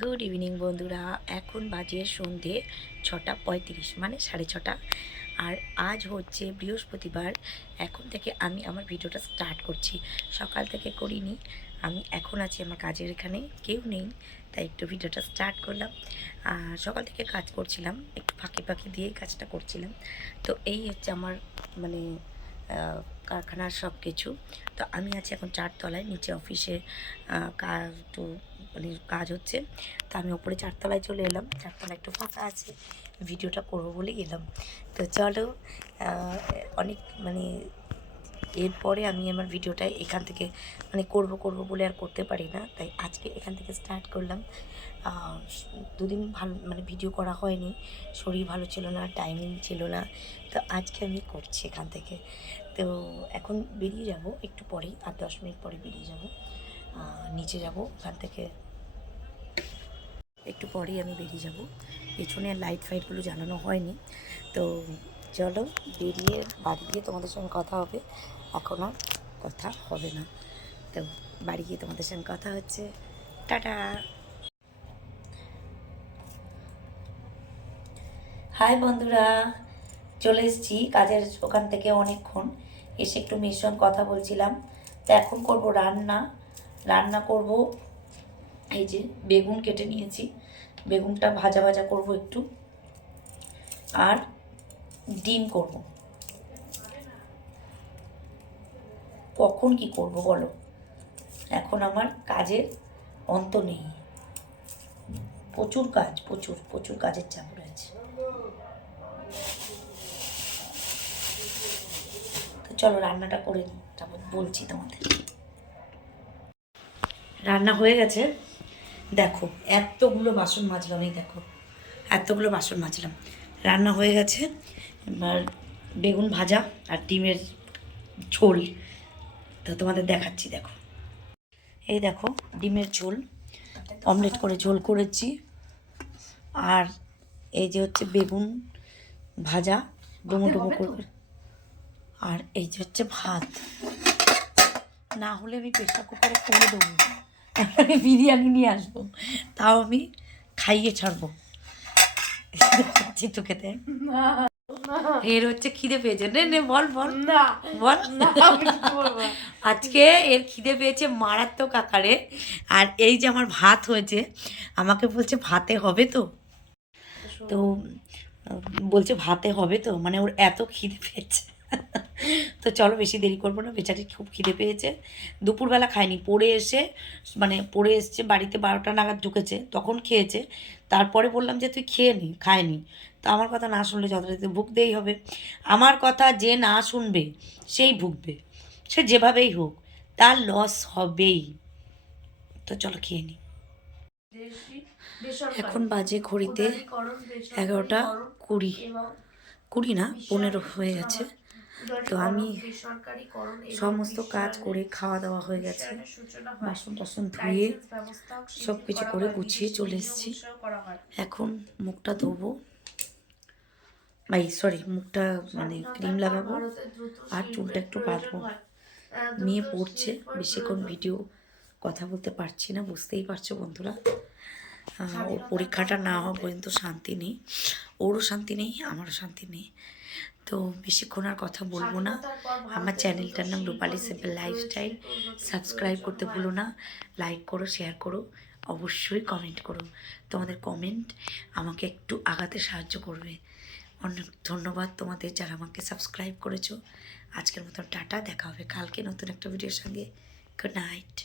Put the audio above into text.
Good evening বন্ধুরা, এখন বাজে সন্ধে 6:35 মানে 6:30। আর আজ হচ্ছে বৃহস্পতিবার। এখন থেকে আমি আমার ভিডিওটা স্টার্ট করছি। সকাল থেকে করিনি, আমি এখন আছি আমার কাজের এখানে, কেউ নেই, তাই একটু ভিডিওটা স্টার্ট করলাম। সকাল থেকে কাজ করছিলাম, একটু ফাঁকি ফাঁকি দিয়েই কাজটা করছিলাম। তো এই হচ্ছে আমার মানে কারখানার সব কিছু। তো আমি আছি এখন 4 তলায়, নিচে অফিসে কাজ একটু মানে কাজ হচ্ছে। তো আমি ওপরে 4 তলায় চলে এলাম, 4 তলায় একটু ফাঁকা আছে, ভিডিওটা করবো বলে এলাম। তো চলো, অনেক মানে এরপরে আমি আমার ভিডিওটা এখান থেকে মানে করব বলে আর করতে পারি না, তাই আজকে এখান থেকে স্টার্ট করলাম। দুদিন ভালো মানে ভিডিও করা হয়নি, শরীর ভালো ছিল না, টাইমিং ছিল না, তো আজকে আমি করছি এখান থেকে। তো এখন বেরিয়ে যাব একটু পরেই, আর 10 মিনিট পরে বেরিয়ে যাব, নিচে যাব ওখান থেকে। একটু পরেই আমি বেরিয়ে যাব, পেছনে লাইট ফাইটগুলো জ্বালানো হয়নি। তো চলো, বেরিয়ে বাড়ি গিয়ে তোমাদের সঙ্গে কথা হবে, এখন আর কথা হবে না। তো বাড়ি গিয়ে তোমাদের সঙ্গে কথা হচ্ছে, টাটা। হাই বন্ধুরা, চলে এসেছি কাজের ওখান থেকে অনেকক্ষণ, এসে একটু মেয়ের সঙ্গে কথা বলছিলাম। তো এখন করব রান্না। রান্না করব, এই যে বেগুন কেটে নিয়েছি, বেগুনটা ভাজা ভাজা করব একটু, আর ডিম করব। কখন কি করব বলো, এখন আমার কাজের অন্ত নেই, প্রচুর কাজ, প্রচুর প্রচুর কাজের চাপ রয়েছে। তো চলো রান্নাটা করে নিই, তারপর বলছি তোমাদের। রান্না হয়ে গেছে, দেখো এতগুলো বাসন মাজলাম, এই দেখো এতগুলো বাসন মাজলাম, রান্না হয়ে গেছে। এবার বেগুন ভাজা আর ডিমের ঝোল, তো তোমাদের দেখাচ্ছি, দেখো এই দেখো ডিমের ঝোল, অমলেট করে ঝোল করেছি। আর এই যে হচ্ছে বেগুন ভাজা ডুমো ডুমো করে, আর এই যে হচ্ছে ভাত। না হলে আমি প্রেশার কুকারে করে দেবো, আমি বিরিয়ানি নিয়ে আসবো, তাও আমি খাইয়ে ছাড়বো। তো খেতে এর হচ্ছে খিদে পেয়েছে, নে নে বল বল বল। আজকে এর খিদে পেয়েছে মারাত্মক আকারে। আর এই যে আমার ভাত হয়েছে, আমাকে বলছে ভাতে হবে তো, তো বলছে ভাতে হবে তো, মানে ওর এত খিদে পেয়েছে। তো চলো বেশি দেরি করবো না, বেচারি খুব খিদে পেয়েছে। দুপুরবেলা খায়নি, পড়ে এসে মানে পড়ে এসছে বাড়িতে, 12টা নাগাদ ঢুকেছে, তখন খেয়েছে। তারপরে বললাম যে তুই খেয়ে নি, খায়নি। তো আমার কথা না শুনলে যথারীতি ভুগতেই হবে। আমার কথা যে না শুনবে সেই ভুগবে, সে যেভাবেই হোক, তার লস হবেই। তো চলো খেয়ে নি। এখন বাজে ঘড়িতে 11টা 20, 20 না 15 হয়ে গেছে। তো আমি সমস্ত কাজ করে খাওয়া দাওয়া হয়ে গেছে, বাসন টাসন ধুয়ে সব কিছু করে গুছিয়ে চলে এসেছি। এখন মুখটা ধোবো, সরি মুখটা মানে ক্রিম লাগাবো, আর চুলটা একটু বাঁধবো। মেয়ে পড়ছে, বেশিক্ষণ ভিডিও কথা বলতে পারছি না, বুঝতেই পারছো বন্ধুরা। ওর পরীক্ষাটা না হওয়া পর্যন্ত শান্তি নেই, ওরও শান্তি নেই, আমারও শান্তি নেই। তো বেশিক্ষণ আর কথা বলবো না। আমার চ্যানেলটার নাম রূপালী সিম্পল লাইফস্টাইল, সাবস্ক্রাইব করতে ভুলো না, লাইক করো, শেয়ার করো, অবশ্যই কমেন্ট করো। তোমাদের কমেন্ট আমাকে একটু আগাতে সাহায্য করবে। অনেক ধন্যবাদ তোমাদের যারা আমাকে সাবস্ক্রাইব করেছো। আজকের মতো টাটা, দেখা হবে কালকে নতুন একটা ভিডিওর সঙ্গে। Good night.